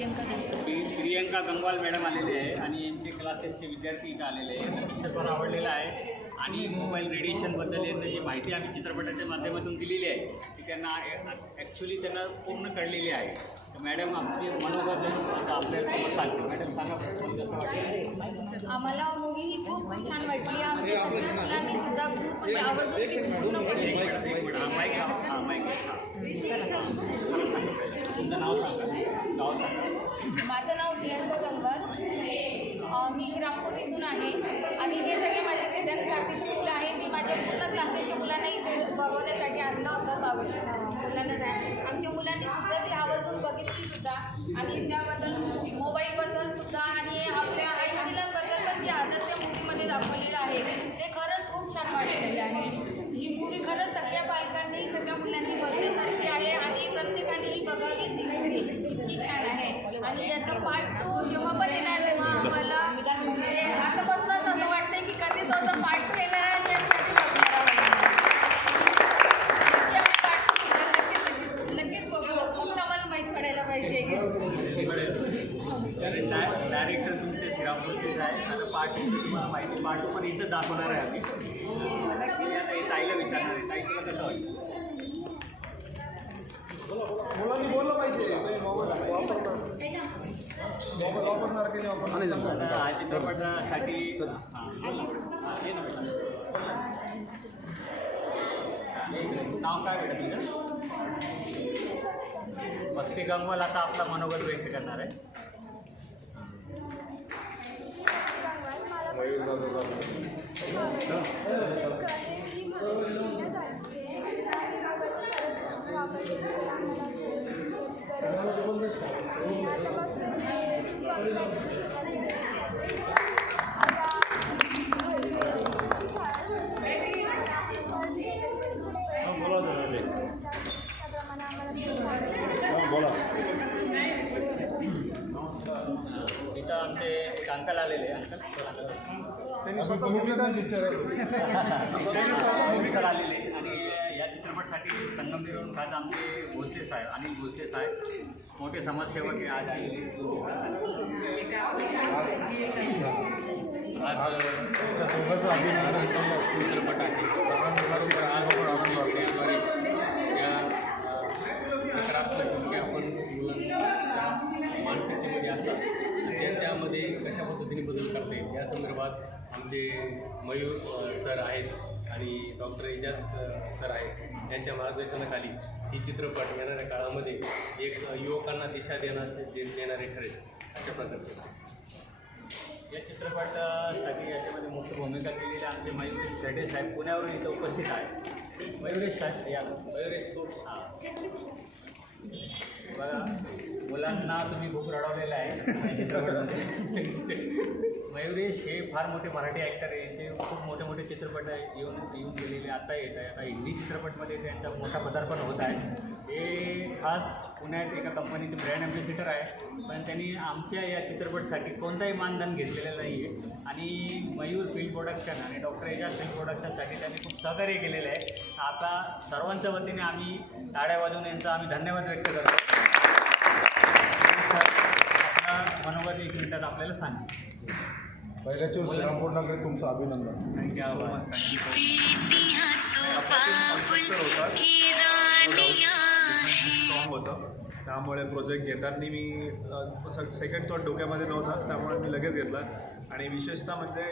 Priyanka Gangwal madam आलेले आहे आणि यांचे क्लासेसचे विद्यार्थी इथं आलेले आहे. तर पिक्चर फार आवडलेला आहे आणि मोबाईल रेडिएशनबद्दल जी माहिती आम्ही चित्रपटाच्या माध्यमातून दिलेली आहे ती त्यांना ॲक्च्युली त्यांना पूर्ण कळलेली आहे. तर मॅडम आमची मनोगत आता आपल्यासमोर सांगते. मॅडम सांगा कसं वाटतं? आम्हाला मूवी ही खूप छान वाटली. आमच्या सगळ्या मुलांनी सुद्धा खूप आवडली ती पूर्ण पडली. तुमचं नाव सांगा. माझं नाव प्रियंका गंगवाल. मी श्रीरामपूर इथून आहे आणि हे सगळे माझे सिद्धार्थ क्लासेसची मुलं आहे. मी माझ्या पूर्ण क्लासेसच्या मुलांना इथे बघवण्यासाठी आणलं होतं. मुलांना आमच्या मुलांनी सुद्धा ती आवर्जून बघितली सुद्धा आणि त्याबद्दल मोबाईलबद्दल सुद्धा आणि आपल्या आईवडिलांबद्दल पण जे आदर्श मूवीमध्ये दाखवलेलं आहे ते खरंच खूप छान वाटलेलं आहे. ही मूवी खरंच सगळ्या पालकांनी सगळ्या मुलांनी बघण्यासारखी आहे आणि प्रत्येकाने ही बघावी इतकी छान आहे. आणि याचा पार्ट 2 जेव्हा पण येणार तेव्हा आम्हाला म्हणजे आतापासूनच असं वाटतं की कधी तो पार्ट 2 येणार आणि यासाठी बघणार लगेच बघू. फक्त आम्हाला माहीत पडायला पाहिजे. डायरेक्टर तुमचे श्रीरामपूरचेच आहे. आता पार्ट 2 तुम्हाला माहिती पार्ट 2 पण इथं दाखवणार आहे आम्ही. आता ताईला विचारणार आहे. ताई तुला कसं वाटतं? मुलांनी बोललं पाहिजे. हा चित्रपटासाठी नाव काय भेटत तुझं? भक्ती गंगवाल आता आपला मनोगत व्यक्त करणार आहे. इथं आमचे एक अंकल आलेले अंकल त्यांनी स्वतः भूमिका सर आलेले आणि या चित्रपटासाठी संगमनेरवरून खास आमचे भोसले साहेब अनिल भोसले साहेब मोठे समाजसेवक हे आज आलेले. आज दोघांचा अभिनय चित्रपट आहे. मानसिकतेमध्ये असतात त्याच्यामध्ये कशा पद्धतीने बदल करता येईल या संदर्भात आमचे मयूर सर आहेत आणि डॉक्टर एजाज सर आहेत यांच्या मार्गदर्शनाखाली ही चित्रपट येणाऱ्या काळामध्ये एक युवकांना दिशा देणारे ठरेल अशा प्रकारचे. या चित्रपटासाठी याच्यामध्ये मोठी भूमिका केलेली आमचे मयुरेश गडे साहेब पुण्यावरून इथं उपस्थित आहे. मयुरेश साहेब या मयुरेश बघा मुलांना तुम्ही खूप रडवलेलं आहे चित्रपटामध्ये. मयुरेश हे फार मोठे मराठी ॲक्टर आहे. ते खूप मोठे मोठे चित्रपट येऊन गेलेले आता येत आहे. आता हिंदी चित्रपटमध्ये त्यांचा मोठा पदार्पण होत आहे. हे खास पुण्यात एका कंपनीचे ब्रँड ॲम्बॅसिडर आहे पण त्यांनी आमच्या या चित्रपटासाठी कोणताही मानधन घेतलेलं नाही आहे आणि मयूर फिल्म प्रोडक्शन आणि डॉक्टर एजाज फिल्म प्रोडक्शनसाठी त्यांनी खूप सहकार्य केलेलं आहे. आता सर्वांच्या वतीने आम्ही टाळ्या वाजवून यांचा आम्ही धन्यवाद व्यक्त करतो. आपला मनोगत 1 मिनिटात आपल्याला सांगा. पहिल्याच्या श्रीरामपूर नगरी तुमचं अभिनंदन. थँक्यू. आवाज स्ट्रॉंग होतं त्यामुळे प्रोजेक्ट घेताना मी सेकंड थॉट डोक्यामध्ये नव्हताच त्यामुळे मी लगेच घेतला. आणि विशेषतः म्हणजे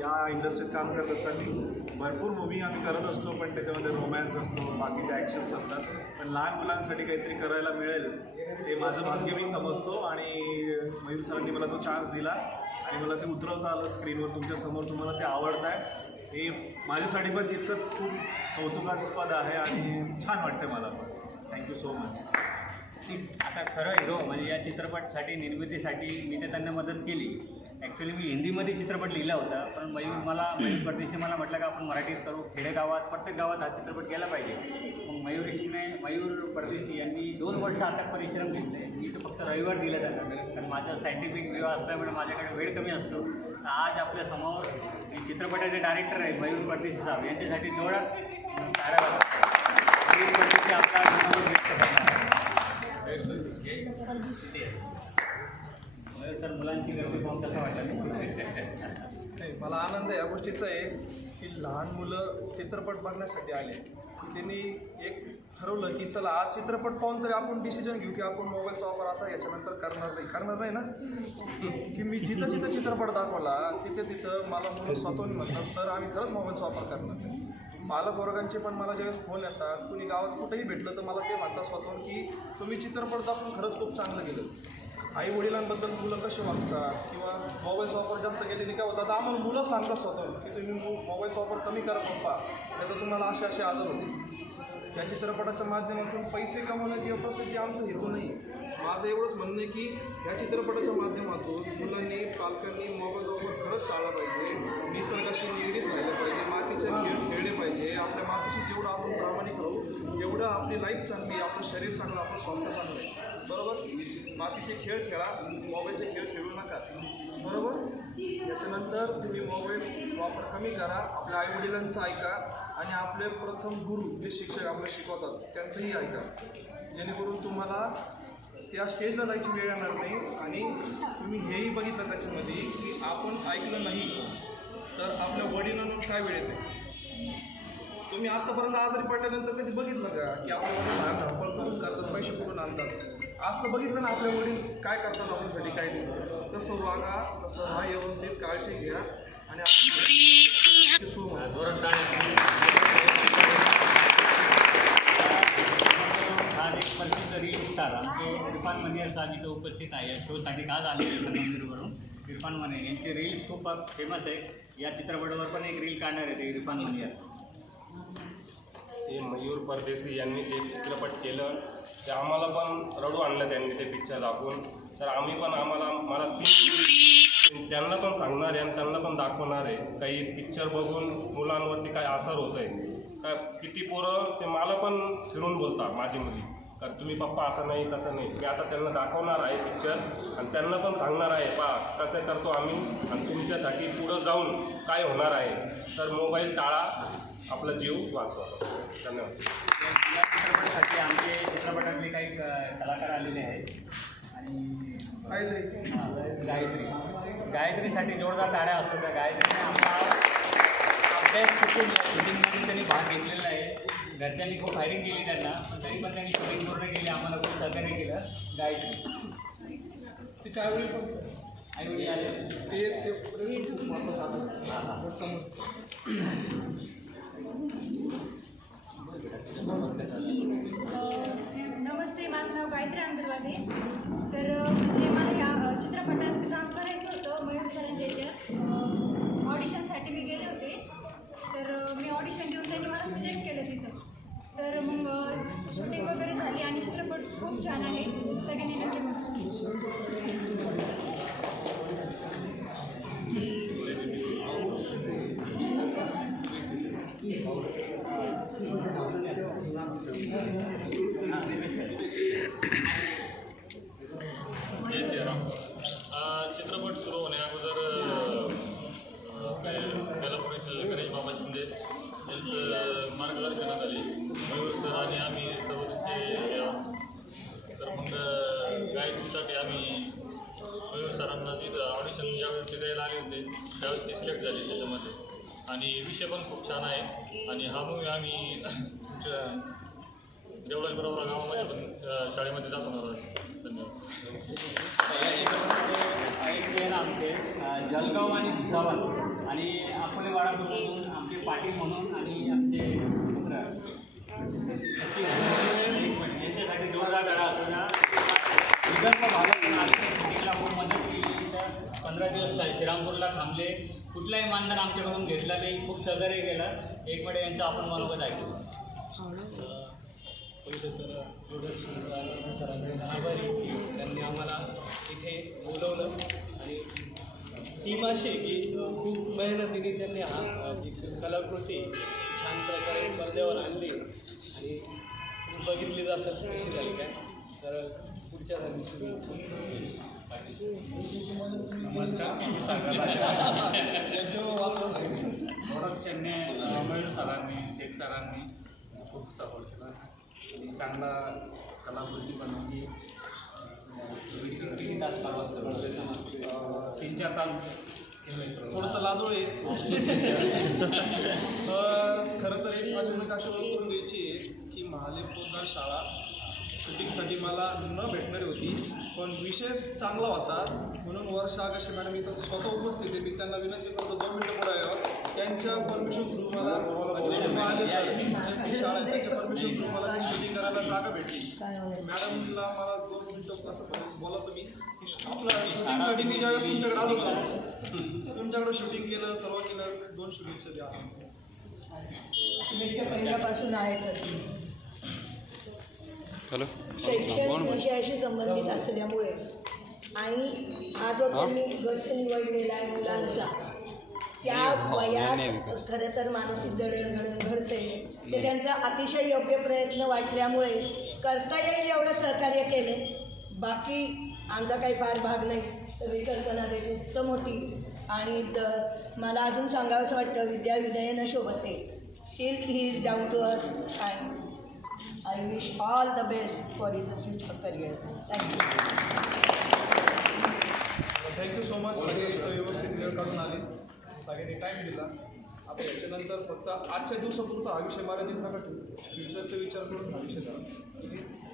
या इंडस्ट्रीत काम करत असताना भरपूर मूवी आम्ही करत असतो पण त्याच्यामध्ये रोमॅन्स असतो बाकीचे ॲक्शन्स असतात पण लहान मुलांसाठी काहीतरी करायला मिळेल ते माझं भाग्य मी समजतो. आणि मयूर सरांनी मला तो चान्स दिला आणि मला ते उतरवता आलं स्क्रीनवर तुमच्यासमोर. तुम्हाला ते आवडत आहे हे माझ्यासाठी पण तितकंच खूप कौतुकास्पद आहे आणि छान वाटतं मला पण. Thank you so much. आता खरं हिरो म्हणजे या चित्रपटासाठी निर्मितीसाठी मी तर त्यांना मदत केली. ॲक्च्युली मी हिंदीमध्ये चित्रपट लिहिला होता पण मयूर परदेशी मला म्हटलं का आपण मराठीत करू. खेडेगावात प्रत्येक गावात हा चित्रपट गेला पाहिजे. मग मयूर परदेशी यांनी 2 वर्ष आता परिश्रम घेतले. मी तर फक्त रविवार दिला जातं कारण माझा सायंटिफिक विभाग असल्यामुळे माझ्याकडे वेळ कमी असतो. आज आपल्यासमोर चित्रपटाचे डायरेक्टर आहेत मयूर परदेशी साहेब यांच्यासाठी जोरात टाळ्या वाजवा. मयूर परदेशी आपला धन्यवाद व्यक्त करणार. मयूर सर, मुलांची गर्दी पाहून कसं वाटतं? नाही, मला आनंद या गोष्टीचा आहे की लहान मुलं चित्रपट बघण्यासाठी आले. त्यांनी एक ठरवलं की चला आज चित्रपट पाहून तरी आपण डिसिजन घेऊ की आपण मोबाईलचा वापर आता याच्यानंतर करणार नाही ना. की मी जिथं जिथं चित्रपट दाखवला तिथं मला मुलं स्वतःहून म्हणतात सर आम्ही खरंच मोबाईलचा वापर करणार नाही. पालकवर्गांचे पण मला ज्यावेळेस फोन येतात, कुणी गावात कुठेही भेटलं तर मला ते म्हणतात स्वतःहून की तुम्ही चित्रपट दाखवून खरंच खूप चांगलं केलं. आई वडिलांबद्दल मुलं कसे वागतात किंवा मोबाईलचा वापर जास्त केल्याने काय होतात आम्हाला मुलं सांगतात स्वतःहून की तुम्ही मोबाईलचा वापर कमी करा पप्पा, नाही तर तुम्हाला असे आजार होते. त्या चित्रपटाच्या माध्यमातून पैसे कमवणं किंवा प्रसिद्धी आमचं हेतू नाही. माझं एवढंच म्हणणं आहे की या चित्रपटाच्या माध्यमातून मुलांनी पालकांनी मोबाईलचा वापर खरंच टाळला पाहिजे, निसर्गाशी निगडीत राहिलं पाहिजे, मातीचे खेळ खेळले पाहिजे. आपल्या मातीशी जेवढं आपण प्रामाणिक राहू एवढं आपली लाईफ चांगली, आपलं शरीर चांगलं, आपलं स्वास्थ्य चांगलं आहे. बरोबर. मातीचे खेळ खेळा, मोबाईलचे खेळ खेळू नका. बरोबर. याच्यानंतर तुम्ही मोबाईल वापर कमी करा, आपल्या आईवडिलांचं ऐका आणि आपले प्रथम गुरु जे शिक्षक आपल्याला शिकवतात त्यांचंही ऐका, जेणेकरून तुम्हाला त्या स्टेजला जायची वेळ येणार नाही. आणि तुम्ही हेही बघितलं त्याच्यामध्ये की आपण ऐकलं नाही तर आपल्या वडिलांना काय वेळ येते. तुम्ही आत्तापर्यंत आजारी पडल्यानंतर कधी बघितलं का की आपल्या वडील लहान धावपळ करून करतात, पैसे कुठून आणतात. आज तर बघितलं ना आपल्या वडील काय करतात आपल्यासाठी, काय नाही. तसं वागा, तसं राहा, व्यवस्थित काळजी घ्या आणि आज एक प्रसिद्ध रील स्टार आमचे इरफान मनियर साहेब इथं उपस्थित आहे. या शोसाठी आज आले मंदिरवरून. इरफान मनियर यांचे रील्स खूप फेमस आहेत. या चित्रपटावर पण एक रील काढणार आहे ते इरफान मनियर. हे मयूर परदेशी यांनी जे चित्रपट केलं ते आम्हाला पण रडू आणलं त्यांनी ते पिक्चर दाखवून. तर आम्ही पण मला त्यांना पण सांगणार आहे आणि त्यांना पण दाखवणार आहे काही पिक्चर बघून मुलांवरती काय असर होतं आहे. काय किती पोरं ते मला पण फिरून बोलतात माझी मुली कारण तुम्ही पप्पा असं नाही तसं नाही. मी आता त्यांना दाखवणार आहे पिक्चर आणि त्यांना पण सांगणार आहे पा कसं करतो आम्ही आणि तुमच्यासाठी पुढं जाऊन काय होणार आहे. तर मोबाईल टाळा, आपला जीव वाचवा. धन्यवाद. या चित्रपटासाठी आमचे चित्रपटातले काही कलाकार आलेले आहेत आणि गायत्रीसाठी जोरदार टाळ्या असतो. त्या गायत्रीने आमचा अभ्यास चुकून शूटिंगमध्ये त्यांनी भाग घेतलेला आहे. घरच्यांनी खूप फायरिंग केली त्यांना, पण तरी पण त्यांनी शूटिंग पूर्ण केली, आम्हाला खूप सहकार्य केलं. गायत्री तिच्या आईवडील आले नमस्ते, माझं नाव गायत्री अंतर्वादे. तर म्हणजे मला ह्या चित्रपटात काम करायचं होतं. मयूर सरांच्या ऑडिशनसाठी मी गेले होते. तर मी ऑडिशन देऊन त्यांनी मला सिलेक्ट केलं तिथं. तर मग शूटिंग वगैरे झाली आणि चित्रपट खूप छान आहे. सगळ्यांनी नक्की जय श्रीराम. चित्रपट सुरू होण्या अगोदर बेलापूर गणेश बाबा शिंदे यांचं मार्गदर्शनाखाली मयूर सर आणि आम्ही सर्व त्यांचे तर मग गायकीसाठी आम्ही मयूर सरांना तिथं ऑडिशन ज्यावेळेस ते द्यायला आले होते त्यावेळेस ते सिलेक्ट झाले त्याच्यामध्ये. आणि विषय पण खूप छान आहे. आणि हा मूवी आम्ही देवळाच बरोबर गावामध्ये पण शाळेमध्ये दाखवणार आहोत. धन्यवाद. आहे ना आमचे जळगाव आणि भुसावळ आणि अकोलेवाडामधून आमचे पाटील म्हणून आणि आमचे यांच्यासाठी जोरदार लढा असतो ना. विदर्भ भागातून आले शूटिंगला खूप मदत केली. तर 15 दिवस श्रीरामपूरला थांबले. कुठलाही मानधन आमच्याकडून घेतला नाही. खूप सहकार्य केलं. एक वेळे यांचं आपण मनोगत ऐकलं. त्यांनी आम्हाला इथे बोलवलं आणि टीम अशी आहे की खूप मेहनतीने त्यांनी जी कलाकृती छान प्रकारे पडद्यावर आणली आणि बघितली जातात कशी झाली काय. तर पुढच्या प्रोडक्शनने मयूर सरांनी शेख सरांनी खूप सपोर्ट केला आणि चांगला कलाकृती बनवली. किती तास प्रवास करू? 3-4 तास. थोडंसं लाजोळ आहे. खरं तर एक माझी भूमिका अशी ओळख करून द्यायची आहे की महाले पोदार शाळा शूटिंगसाठी मला न भेटणारी होती, पण विशेष चांगला होता म्हणून वर्षा आगाशे मॅडम इथं स्वतः उपस्थित आहे. मी त्यांना विनंती करतो 2 मिनिटं पुढे यावं. त्यांच्या परमिशन थ्रू मला महाले सर त्यांची शाळा आहे, त्यांच्या परमिशन थ्रू मला शूटिंग करायला जागा भेटली. मॅडमला मला 2 मिनिटं असं बोला तुम्ही की आपलं शूटिंगसाठी मी ज्यावेळेस तुमच्याकडे आलो होतो, तुमच्याकडे शूटिंग केलं, सर्व केलं. 2 शुभेच्छा द्या. पहिल्यापासून आहे शैक्षणिक विषयाशी संबंधित असल्यामुळे आणि हा जो त्यांनी गट निवडलेला आहे मुलांचा, त्या वयात खरं तर मानसिक जडणघडण घडते, ते त्यांचा अतिशय योग्य प्रयत्न वाटल्यामुळे करता येईल एवढं सहकार्य केले. बाकी आमचा काही फार भाग नाही, तर ही कल्पना त्याची उत्तम होती आणि मला अजून सांगावंसं वाटतं विद्याविनयनं शोभते. Still he is down to earth and I wish all the best for his future career. Thank you. Thank you so much. सगळे इथं व्यवस्थित वेळ काढून आले, सगळ्यांनी टाईम दिला. आता याच्यानंतर फक्त आजच्या दिवसापुरता हा विषय मर्यादित नका ठेवू, फ्युचरचा विचार करून हा विषय करा.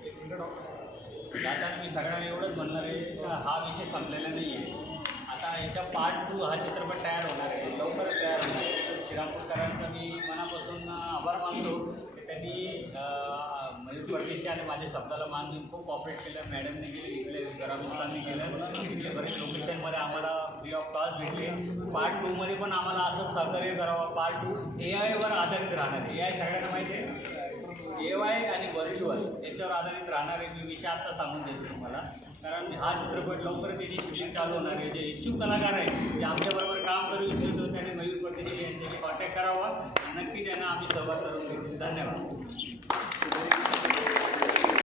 एक मिनिट. आता मी सगळ्यांना एवढंच म्हणणार आहे की हा विषय संपलेला नाही आहे. आता याच्या पार्ट 2 हा चित्रपट तयार होणार आहे, लवकरच तयार होणार आहे. श्रीरामपूरकरांचा मी मनापासून आभार मानतो की त्यांनी मयूर परदेशी आणि माझ्या शब्दाला मान देऊन खूप कॉपरेट केलं. मॅडमने केलं, इथले ग्रामस्थांनी केलं. इथले बरेच लोकेशनमध्ये आम्हाला फ्री ऑफ कॉस्ट भेटले. पार्ट 2मध्ये पण आम्हाला असंच सहकार्य करावं. पार्ट 2 AI वर आधारित राहणार आहे. AI सगळ्यांना माहिती आहे, AI आणि व्हर्च्युअल याच्यावर आधारित राहणार आहे. मी विषय आत्ता सांगून देतो तुम्हाला, कारण हा चित्रपट लवकरच त्याची शूटिंग चालू होणार आहे. जे इच्छुक कलाकार आहे, जे आमच्याबरोबर काम करू इच्छितो, त्याने मयूर परदेशी यांच्याशी कॉन्टॅक्ट करावा. नक्की त्यांना आम्ही सहभाग करून घेऊ. धन्यवाद.